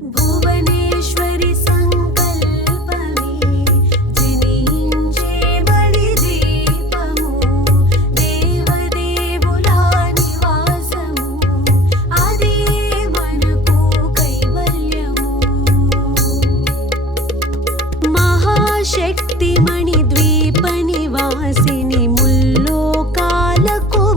భువనేశ్వరి సంకల్పమే జనించే బడి దీపము దేవదేవుల నివాసము అదే మనకు కైవల్యము మహాశక్తి మణి ద్వీప నివాసిని ముల్లోకాలకు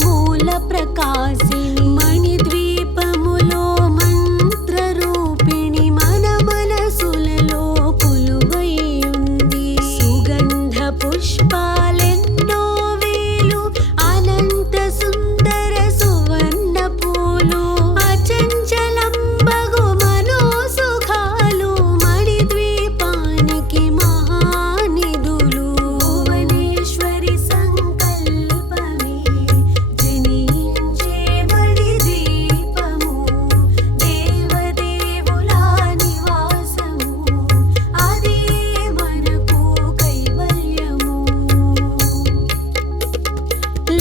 మూల ప్రకాశిని మణి ద్వీపములో మంత్ర రూపిణి మన మనసులలో కొలువై ఉంది సుగంధ పుష్పాలెన్నో వేలు అనంత సుందర సువర్ణ పూలు అచంచలంబగు మనోసుఖాలు మణి ద్వీపానికి మహానిధులు భువనేశ్వరి సంకల్పమే జనించే బడి దీపము దేవదేవుల నివాసము అదే మనకు కైవల్యము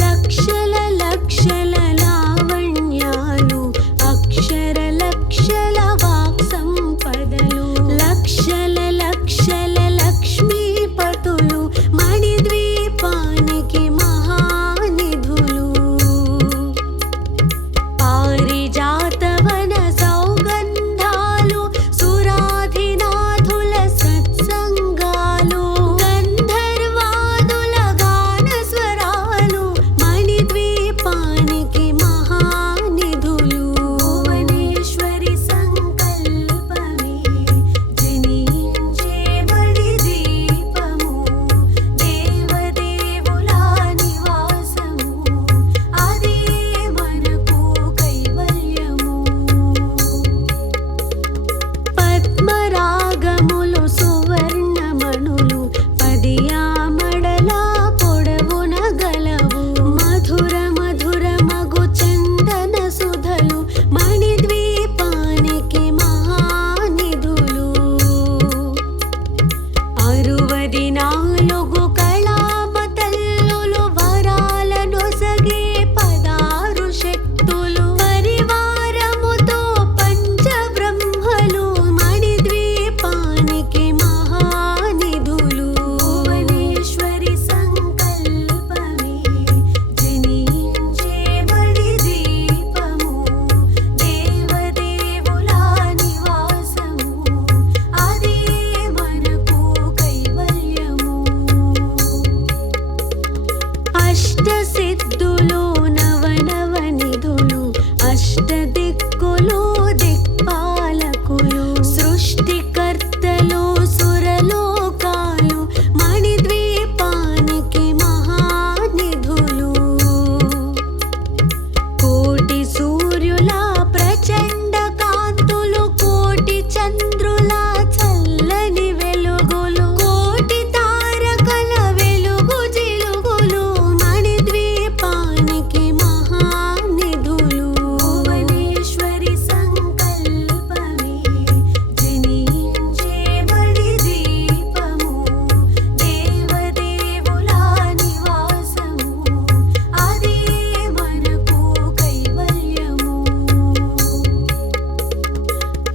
లక్షల లక్షల లావణ్యాలు అక్షర లక్షల వాక్ సంపదలు లక్షల లక్షల లక్ష్మీపతులు మణి ద్వీపానికి మహానిధులు పారిజాతవన సౌగంధాలు సురాధినాథుల సత్సంగాలు గంధర్వాదుల గాన స్వరాలు మణి ద్వీపానికి మహానిధులు భువనేశ్వరి సంకల్పమే జనించే బడి దీపము దేవదేవుల నివాసము అదే మనకు కైవల్యము పద్మరాగములు సువర్ణమణులు పదియామడల పొడవున గలవు మధుర మధుర మగు చందన సుధలు మణి ద్వీపానికి మహానిధులు 64 కళామతల్లులు వరాలనొసగే 16 శక్తులు పరివారముతో పంచబ్రహ్మలు మణి ద్వీపానికి మహానిధులు భువనేశ్వరి సంకల్పమే జనించే బడి దీపము దేవదేవుల నివాసము అదే మనకు కైవల్యము అష్టసిద్ధులు నవనవనిధులు అష్టదిక్కులు దిక్పాలకులు సృష్టికర్తలు సురలోకాలు మణి ద్వీపానికి మహానిధులు కోటి సూర్యుల ప్రచండ కాంతులు కోటి చంద్రుల చల్లని వెలుగులు కోటి తారకల వెలుగు జిలుగులు మణి ద్వీపానికి మహానిధులు భువనేశ్వరి సంకల్పమే జనించే బడి దీపము దేవదేవుల నివాసము అదే మనకు కైవల్యము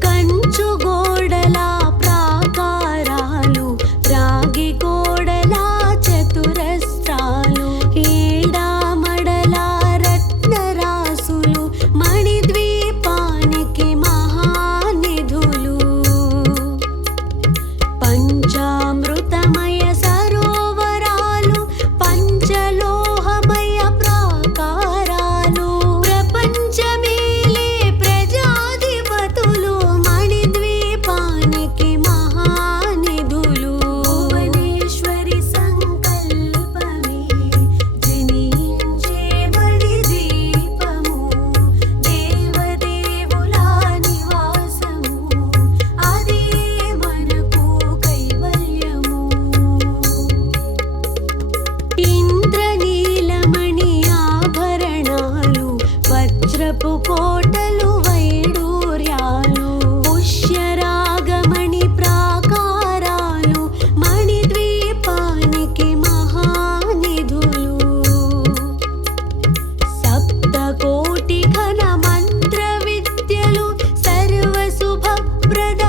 కంచు గోడల ప్రాకారాలు రాగి గోడల చతురస్రాలు ఏడామడల రత్నరాసులు మణి ద్వీపానికి మహానిధులు పంచామృతమయ సరోవరాలు పంచలోహమయ ప్రాకారాలు ప్రపంచమేలే ప్రజాధిపతులు మణి ద్వీపానికి మహానిధులు భువనేశ్వరి సంకల్పమే జనించే బడి దీపము దేవదేవుల నివాసము అదే మనకు కైవల్యము ఇంద్రనీలమణి ఆభరణాలు వజ్రపు కోటలు వైడూర్యాలు పుష్యరాగమణి ప్రాకారాలు మణి ద్వీపానికి మహానిధులు సప్తకోటి ఘన మంత్ర విద్యలు సర్వశుభప్రద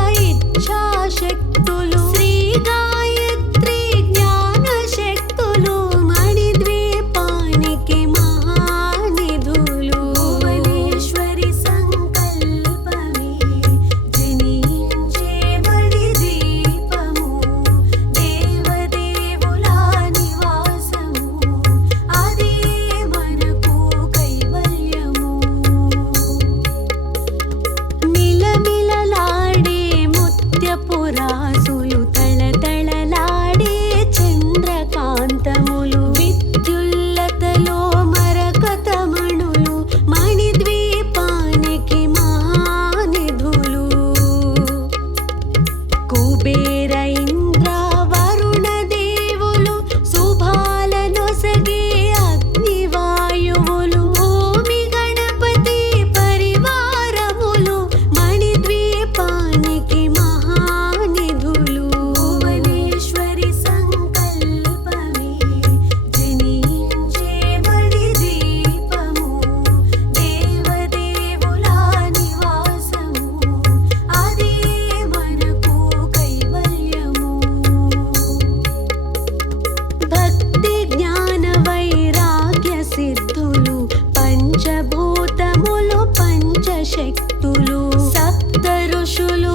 శక్తులు సప్త ఋషులు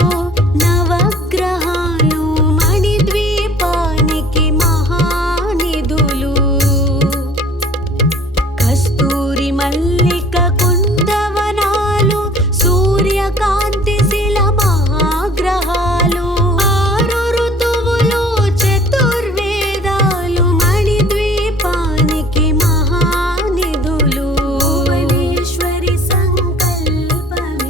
నవగ్రహాలు మణిద్వీపానికి మహానిధులు కస్తూరి మల్లిక కుందవనాలు సూర్యకాంతి శిల మహాగ్రహాలు ఆరు ఋతువులు చతుర్వేదాలు మణిద్వీపానికి మహానిధులు భువనేశ్వరి సంకల్పమే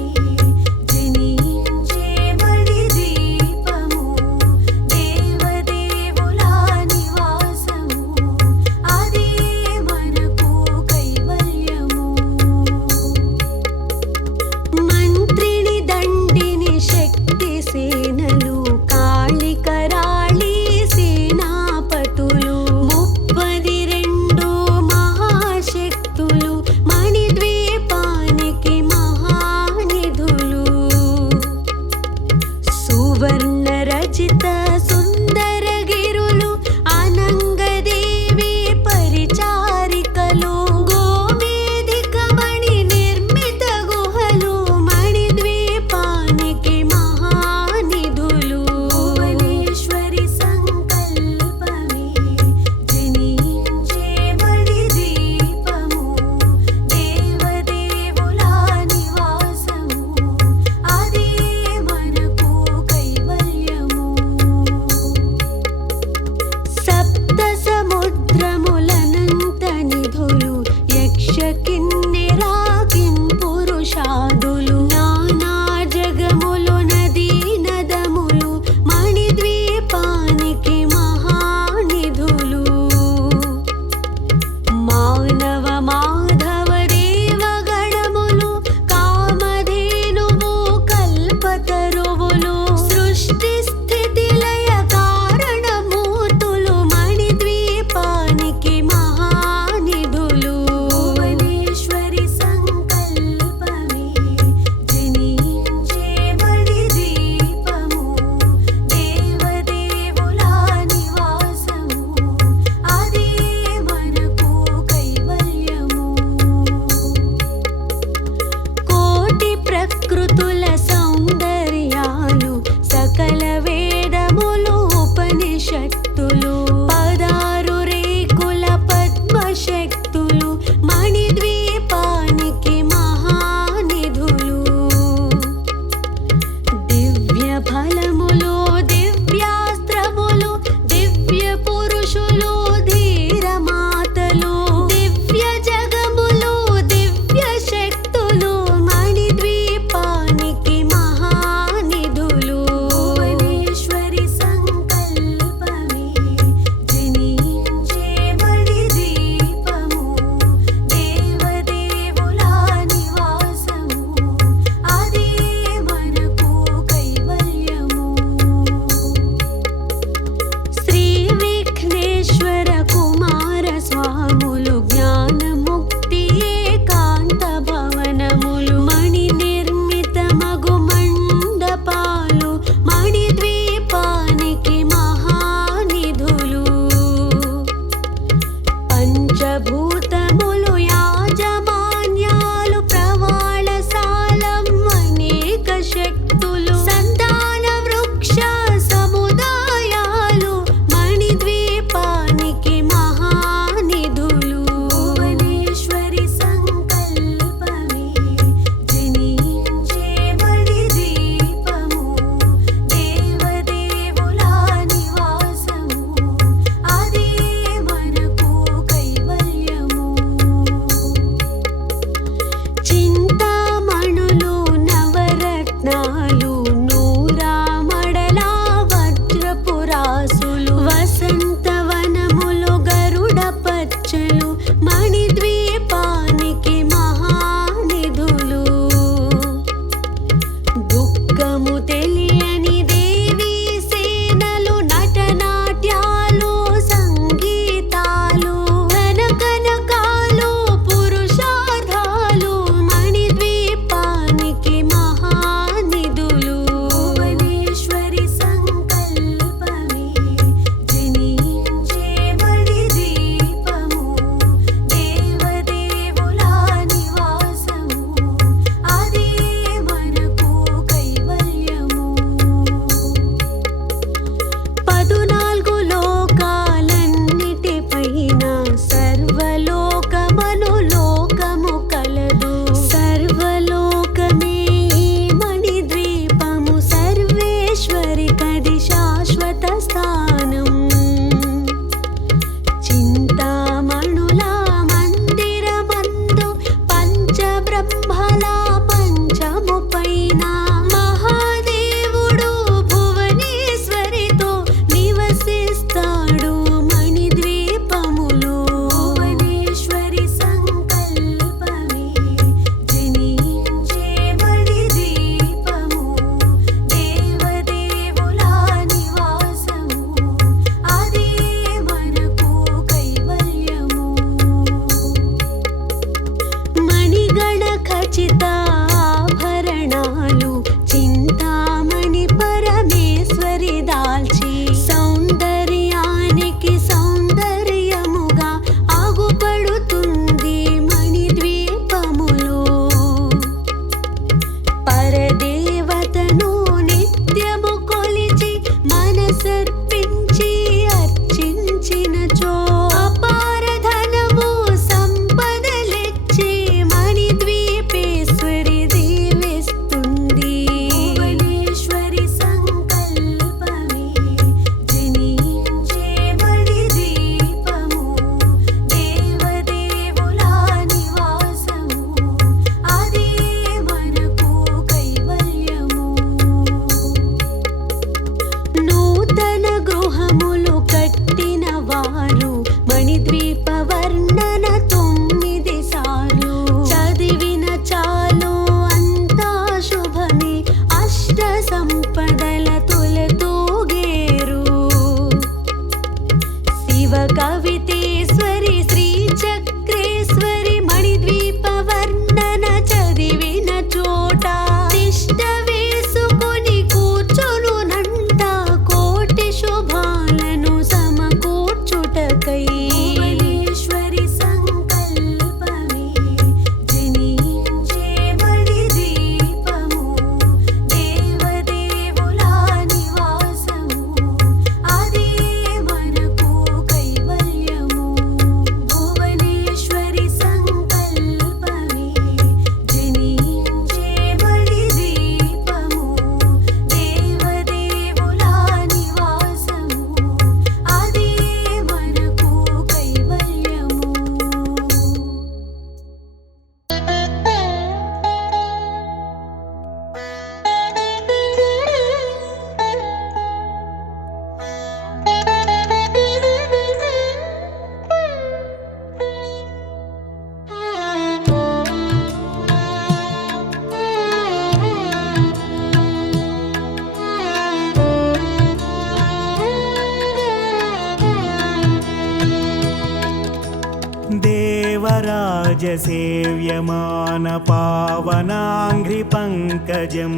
राजसेव्यमानपावनाङ्घ्रिपङ्कजं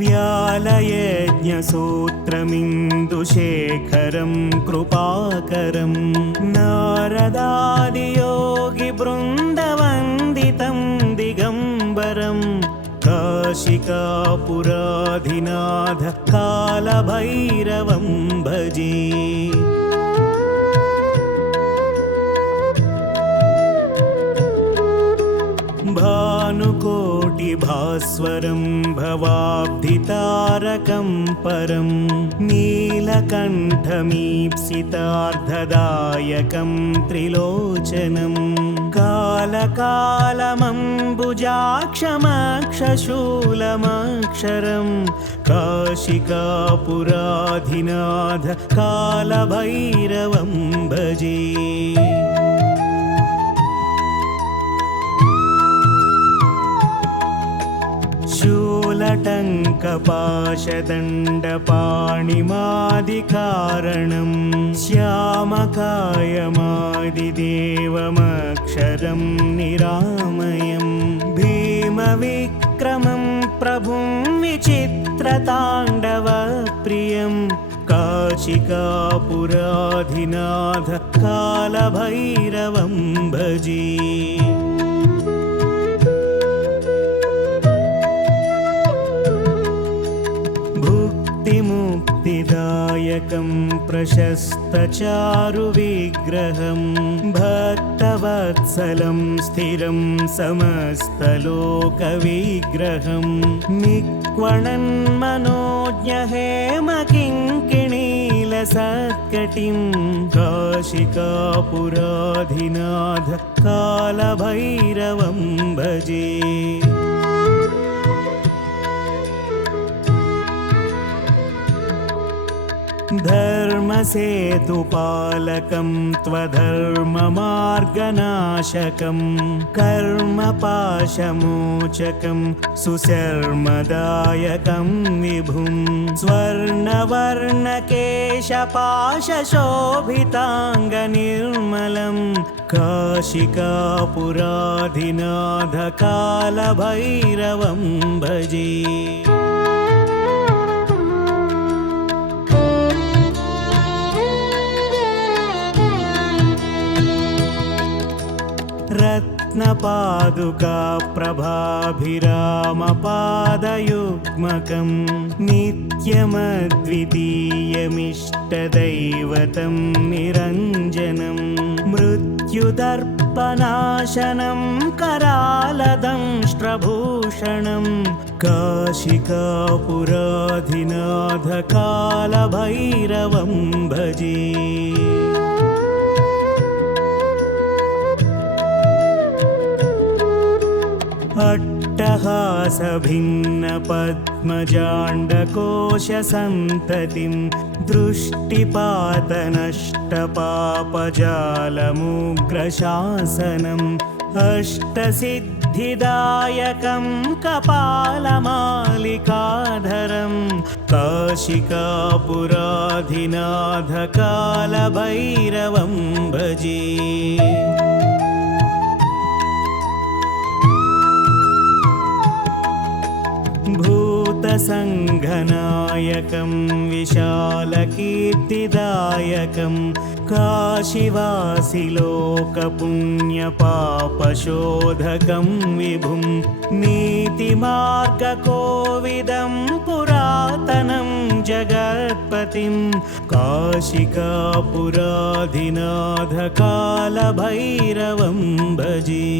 व्यालयज्ञसूत्रमिन्दुशेखरं कृपाकरं नारदादियोगिवृन्दवन्दितं दिगम्बरं काशिकापुराधिनाथ कालभैरवं भजे। भानुकोटिभास्वरं भवाब्धितारकं परं नीलकण्ठमीप्सितार्धदायकं त्रिलोचनं कालकालमम्बुजाक्षमक्षशूलमक्षरं काशिकापुराधिनाथ कालभैरवं भजे। शूलटङ्कपाशदण्डपाणिमादिकारणं श्यामकायमादिदेवमक्षरं निरामयं भीमविक्रमं प्रभुं विचित्रताण्डवप्रियं काशिकापुराधिनाथ कालभैरवं भजे। मुक्तिदायकं प्रशस्तचारुविग्रहं भक्तवत्सलं स्थिरं समस्तलोकविग्रहं निक्वणन्मनोज्ञहेमकिङ्किणीलसत्कटिं काशिकापुराधिनाथ कालभैरवं भजे। धर्मसेतुपालकं त्वधर्ममार्गनाशकं कर्मपाशमोचकं सुशर्मदायकं विभुं स्वर्णवर्णकेशपाशशोभिताङ्गनिर्मलं काशिकापुराधिनाथ कालभैरवं भजे। रत्नपादुका प्रभाभिरामपादयुग्मकं नित्यमद्वितीयमिष्टदैवतं निरञ्जनं मृत्युदर्पनाशनं करालदंष्ट्रभूषणं काशिकापुराधिनाथ कालभैरवं भजे। अट्टहासभिन्नपद्मजाण्डकोशसन्ततिं दृष्टिपातनष्टपापजालमुग्रशासनम् अष्टसिद्धिदायकं कपालमालिकाधरं काशिकापुराधिनाथ कालभैरवं भजे। भूतसङ्घनायकं विशालकीर्तिदायकं काशीवासिलोकपुण्यपापशोधकं विभुं नीतिमार्गकोविदं पुरातनं जगत्पतिं काशिकापुराधिनाथ कालभैरवं भजे।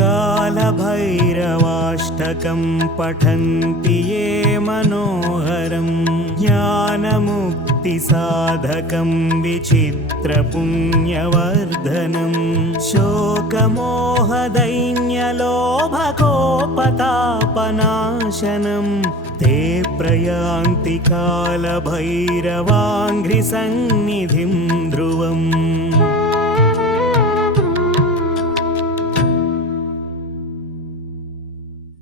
कालभैरवाष्टकं पठन्ति ये मनोहरं ज्ञानमुक्तिसाधकं विचित्रपुण्यवर्धनं शोकमोहदैन्यलोभकोपतापनाशनं ते प्रयान्ति कालभैरवाङ्घ्रिसन्निधिं ध्रुवम्।